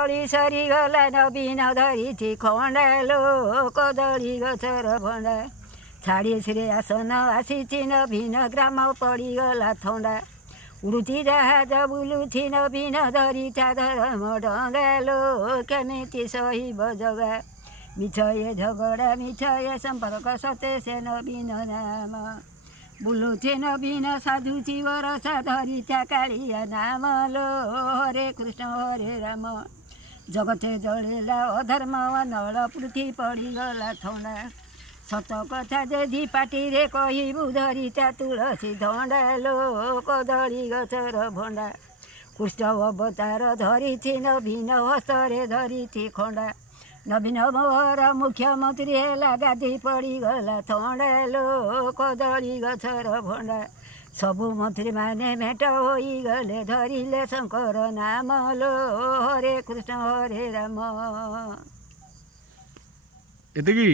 କଦଳୀ ସରିଗଲା ନବୀନ ଧରିଛି ଖଣ୍ଡା ଲୋ କଦଳୀ ଗଛର ଭଣ୍ଡା ଛାଡ଼ି ଶ୍ରୀ ଆସନ ଆସିଛି ନବୀନ ଗ୍ରାମ ପଡ଼ିଗଲା ଥଣ୍ଡା ଉଡ଼ୁଛି ଜାହାଜ ବୁଲୁଛି ନବୀନ ଧରିଥା ଧର୍ମ ଡଙ୍ଗା ଲୋ କେମିତି ସହିବ ଜଗା ମିଛ ଏ ଝଗଡ଼ା ମିଛ ଏ ସମ୍ପର୍କ ସତେ ସେ ନବୀନ ନାମ ବୁଲୁଛି ନବୀନ ସାଧୁଛି ବରସା ଧରିଥା କାଳିଆ ନାମ ଲୋ ହରେ କୃଷ୍ଣ ହରେ ରାମ ଜଗତେ ଜଳିଲା ଅଧର୍ମ ଅନଳ ପୃଥି ପଡ଼ିଗଲା ଥଣ୍ଡା ସତ କଥା ଯଦି ପାଟିରେ କହିବୁ ଧରିଥା ତୁଳସୀ ଧଣ୍ଡା ଲୋ କଦଳୀ ଗଛର ଭଣ୍ଡା କୃଷ୍ଣ ଅବତାର ଧରିଛି ନବୀନ ହସ୍ତରେ ଧରିଛି ଖଣ୍ଡା ନବୀନ ମୋହର ମୁଖ୍ୟମନ୍ତ୍ରୀ ହେଲା ଗାଧି ପଡ଼ିଗଲା ଥଣ୍ଡା ଲୋ କଦଳୀ ଗଛର ଭଣ୍ଡା ସବୁ ମନ୍ତ୍ରୀମାନେ ମେଣ୍ଟ ହୋଇଗଲେ ଧରିଲେ ଶଙ୍କର ନାମ ଲୋ ହରେ କୃଷ୍ଣ ହରେ ରାମ। ଏତିକି।